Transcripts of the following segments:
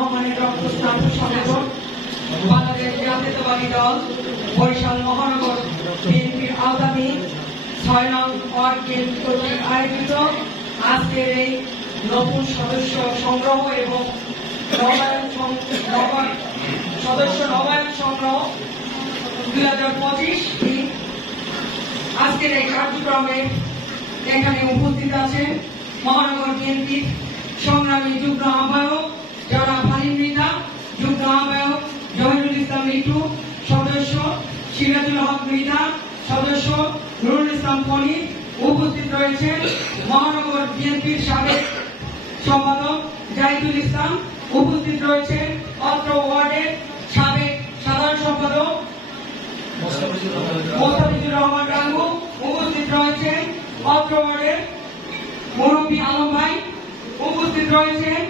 রহমানের রক্তস্নাত সংগঠন বাংলাদেশ জাতীয়তাবাদী দল, বরিশাল মহানগর বিএনপির আওতাধীন ছয় নং ওয়ার্ড বিএনপি কর্তৃক আয়োজিত আজকের এই নতুন সদস্য সংগ্রহ এবং নবায়ন সদস্য নবায়ন সংগ্রহ দুই হাজার পঁচিশ আজকের এই কার্যক্রমে এখানে উপস্থিত আছেন মহানগর বিএনপির সংগ্রামী যুগ্ম আহ্বায়ক যুগ্ম আহ্বায়ক জহিরুল ইসলাম মিঠু, সদস্য সিরাজুল হক মৃধা, সদস্য নুরুল ইসলাম উপস্থিত রয়েছেন মহানগর বিএনপির সাবেক সম্পাদক জাহিদুল ইসলাম, উপস্থিত রয়েছেন অত্র ওয়ার্ডের সাবেক সাধারণ সম্পাদক মোস্তাফিজুর রহমান রাঙ্গু, উপস্থিত রয়েছেন অত্র ওয়ার্ডের মুরব্বী আলম ভাই, উপস্থিত রয়েছেন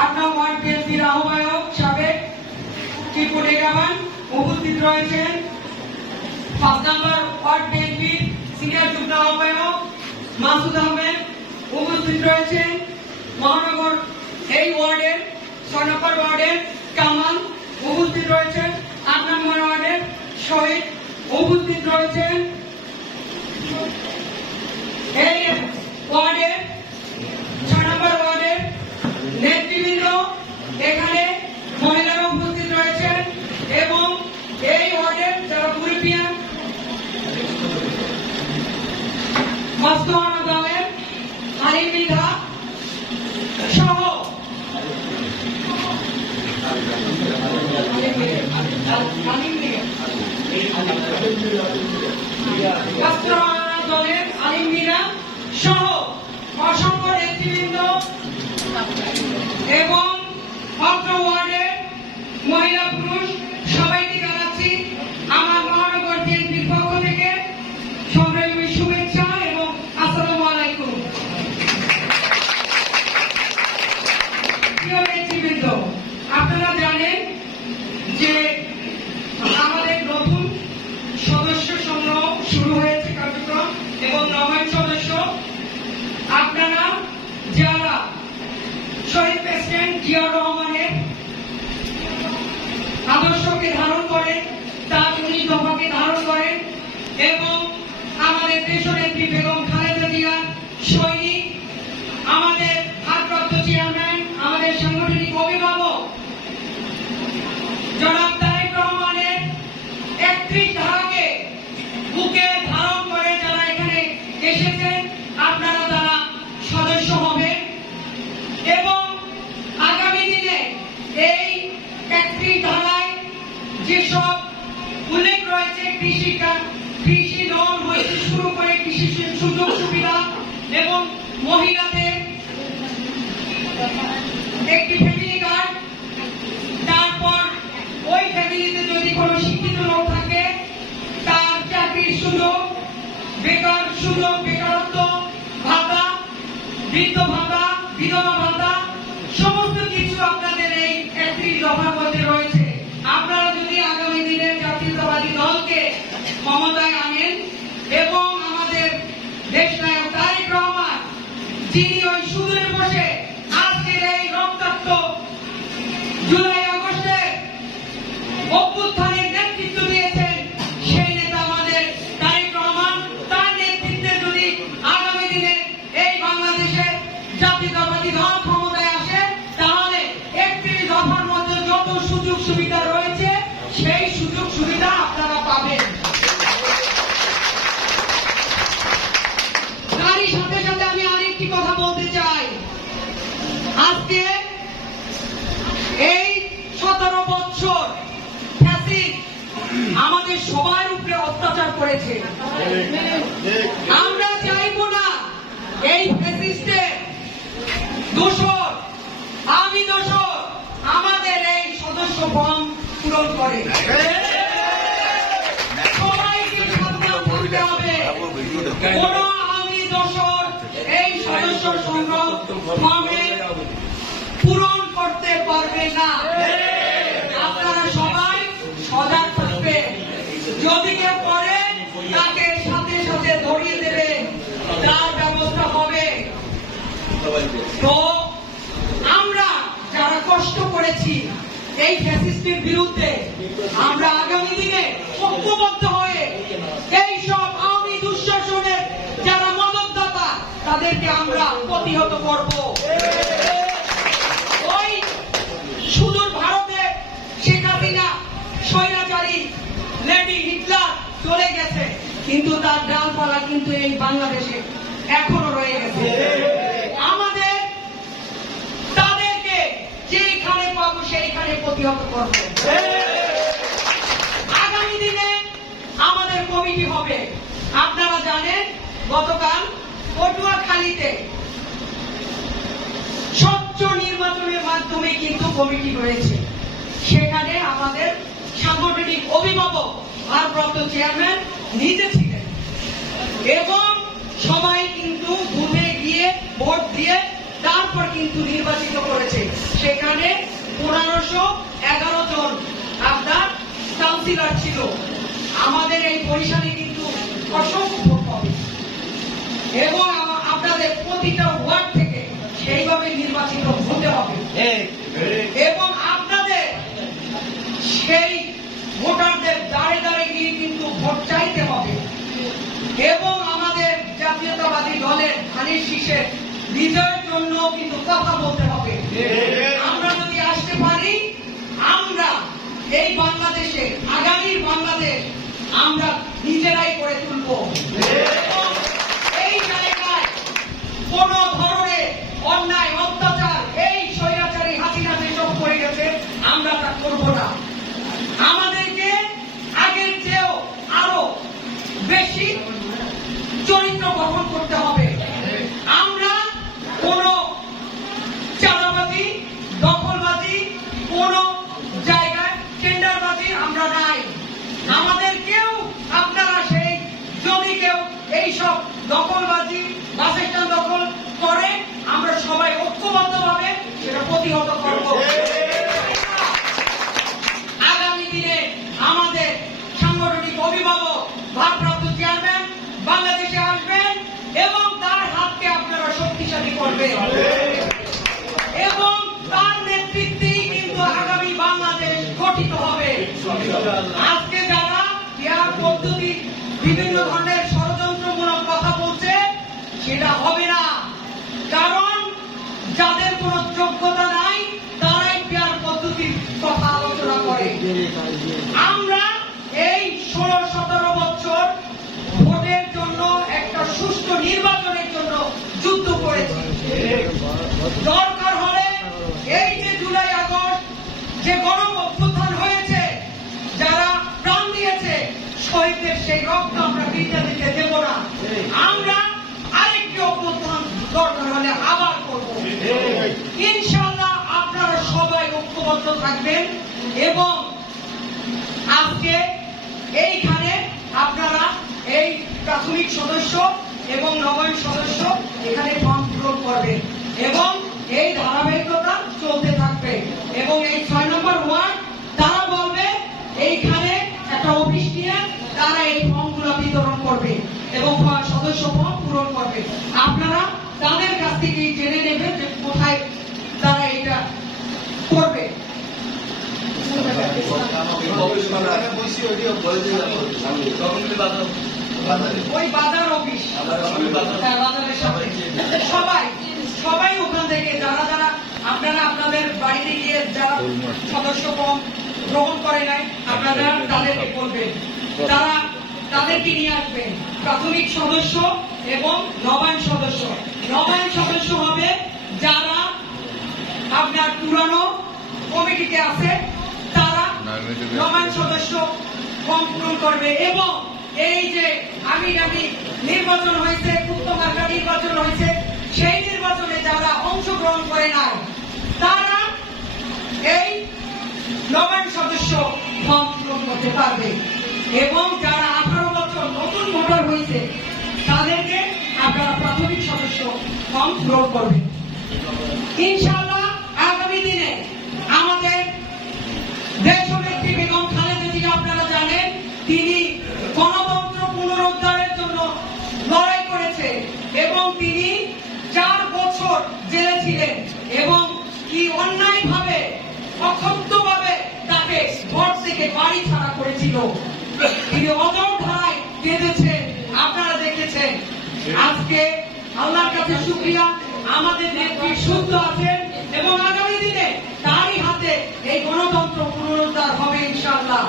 আট নং ওয়ার্ড বিএনপির আহ্বায়ক টিপু রেগামান উপস্থিত রয়েছেন। পাঁচ নম্বর ওয়ার্ড বিএনপির সিনিয়র যুগ্ম আহ্বায়ক মাসুদ আহমেদ উপস্থিত রয়েছেন। মহানগর এই ওয়ার্ডের, ছয় নম্বর ওয়ার্ডের কামাল উপস্থিত রয়েছেন। আট নম্বর ওয়ার্ডের শহীদ উপস্থিত রয়েছেন এই ওয়ার্ডের ছয় নম্বর ওয়ার্ডের নেতৃবৃন্দ এখানে মহিলারা উপস্থিত রয়েছেন এবং এই ওয়ার্ডের যারা মুরব্বিয়ান মাস্তুহানা দলের হারিম বিধা সহ মাস্তুহানা এবং নবায়ন সদস্য, আপনারা যারা? শহীদ প্রেসিডেন্ট জিয়াউর রহমানের আদর্শকে ধারণ করেন তার উনিশ দফাকে ধারণ করেন এবং আমাদের দেশনেত্রী বেগম খালেদা জিয়ার সৈনিক যেসব উল্লেখ রয়েছে কৃষি কৃষি লোন হইতে শুরু করে কৃষি সুযোগ সুবিধা এবং মহিলাদের একটি ফ্যামিলি কার্ড তারপর ওই ফ্যামিলিতে যদি কোনো শিক্ষিত লোক থাকে, তার চাকরির সুযোগ, বেকার সুযোগ, বেকারত্ব ভাতা, বৃদ্ধ ভাতা জুলাই সবার উপরে অত্যাচার করেছে। আমরা চাইব না এই দোষর। আমি দোষর। আমাদের এই সদস্য ফর্ম পূরণ করে। সংগ্রহ পূরণ করতে পারবে না আপনারা সবাই সজাগ থাকবেন যদি কেউ করে তাকে সাথে সাথে ধরিয়ে দেবে তার ব্যবস্থা হবে তো আমরা যারা কষ্ট করেছি এই ফ্যাসিস্টের বিরুদ্ধে, আমরা আগামী দিনে ঐক্যবদ্ধ হয়ে এই সব আওয়ামী দুঃশাসনের যারা মদতদাতা, তাদেরকে আমরা প্রতিহত করব। ওই সুদূর ভারতে শেখ হাসিনা, স্বৈরাচারী লেডি হিটলার চলে গেছে, কিন্তু তার ডালপালা কিন্তু এই বাংলাদেশে এখনও রয়ে গেছে আমাদের তাদেরকে যেখানে পাবো সেইখানে প্রতিহত করব। আগামী দিনে আমাদের কমিটি হবে। আপনারা জানেন, গতকাল পটুয়াখালীতে স্বচ্ছ নির্বাচনের মাধ্যমে কিন্তু কমিটি রয়েছে সেখানে আমাদের সাংগঠনিক অভিভাবক, ভারপ্রাপ্ত চেয়ারম্যান নিজে ছিলেন। এবং সবাই কিন্তু বুথে গিয়ে ভোট দিয়ে তারপর কিন্তু নির্বাচিত করেছে। সেখানে পনেরোশো এগারো জন আপনার কাউন্সিলর ছিল। আমাদের এই বরিশালে কিন্তু অসংখ্য হবে এবং আপনাদের প্রতিটা ওয়ার্ড থেকে সেইভাবে নির্বাচিত হতে হবে। এবং আপনাদের সেই ভোটারদের দাঁড়ে দাঁড়ে গিয়ে কিন্তু ভোট চাইতে হবে। এবং আমাদের জাতীয়তাবাদী দলের ধানের শীষের বিজয়ের জন্য কিন্তু কথা বলতে হবে আমরা যদি আসতে পারি আমরা এই বাংলাদেশে আগামীর বাংলাদেশ আমরা নিজেরাই করে তুলব। এবং তার নেতৃত্বেই কিন্তু আগামী বাংলাদেশ গঠিত হবে। আজকে যারা ইয়ার পদ্ধতি বিভিন্ন ধরনের ষড়যন্ত্রমূলক কথা বলছে, সেটা হবে দরকার হলে এই যে জুলাই আগস্ট যে গণ অভ্যুত্থান হয়েছে, যারা প্রাণ দিয়েছে, শহীদদের সেই রক্ত আমরা বিদ্যা দিতে দেব না। আমরা আরেকটি অভ্যুত্থান দরকার হলে আবার করব। ইনশাআল্লাহ আপনারা সবাই ঐক্যবদ্ধ থাকবেন এবং আজকে এইখানে আপনারা এই প্রাথমিক সদস্য এবং নবায়ন সদস্য এখানে ফর্ম পূরণ করবেন এবং এই ধারাবাহিকতা চলতে থাকবে। এবং এই ছয় নম্বর ওয়ার্ড, তারা বলবে, এইখানে একটা অফিস নিয়ে তারা এই ফর্মগুলো বিতরণ করবে এবং সদস্য ফর্ম পূরণ করবে। আপনারা তাদের কাছ থেকে জেনে নেবেন যে কোথায় তারা এটা করবে। ওই বাজার অফিস। হ্যাঁ, বাজারের। সবাই সবাই ওখান থেকে যারা যারা আপনারা আপনাদের বাড়িতে গিয়ে যারা সদস্য কম গ্রহণ করে নাই আপনারা তাদেরকে বলবেন। তারা তাদেরকে নিয়ে আসবেন প্রাথমিক সদস্য এবং নবায়ন সদস্য। নবায়ন সদস্য হবে যারা আপনার পুরানো কমিটিতে আছে তারা নবায়ন সদস্য ফর্ম পূরণ করবে এবং এই যে আমি আমি নির্বাচন হয়েছে, কুত্তমার্কা নির্বাচন হয়েছে, সেই নির্বাচনে যারা অংশগ্রহণ করে নাই, তারা এই নবায়ন সদস্য ফর্ম পূরণ করতে পারবে। এবং যারা আঠারো বছর নতুন ভোটার হয়েছে, তাদেরকে আপনারা প্রাথমিক সদস্য ফর্ম পূরণ করবেন। ইনশাআল্লাহ আগামী দিনে আমাদের বাড়ি ছাড়া করেছিল। তিনি অজর ভাই কেঁদেছে আপনারা দেখেছেন। আজকে আল্লাহর কাছে শুক্রিয়া। আমাদের নেত্রী শুদ্ধ আছে এবং আগামী দিনে তারই হাতে এই গণতন্ত্র পুনরুদ্ধার হবে ইনশাআল্লাহ।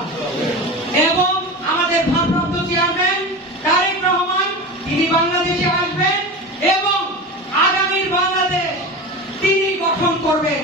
এবং আমাদের ভারপ্রাপ্ত চেয়ারম্যান তারেক রহমান তিনি বাংলাদেশে আসবেন এবং আগামীর বাংলাদেশ তিনি গঠন করবেন।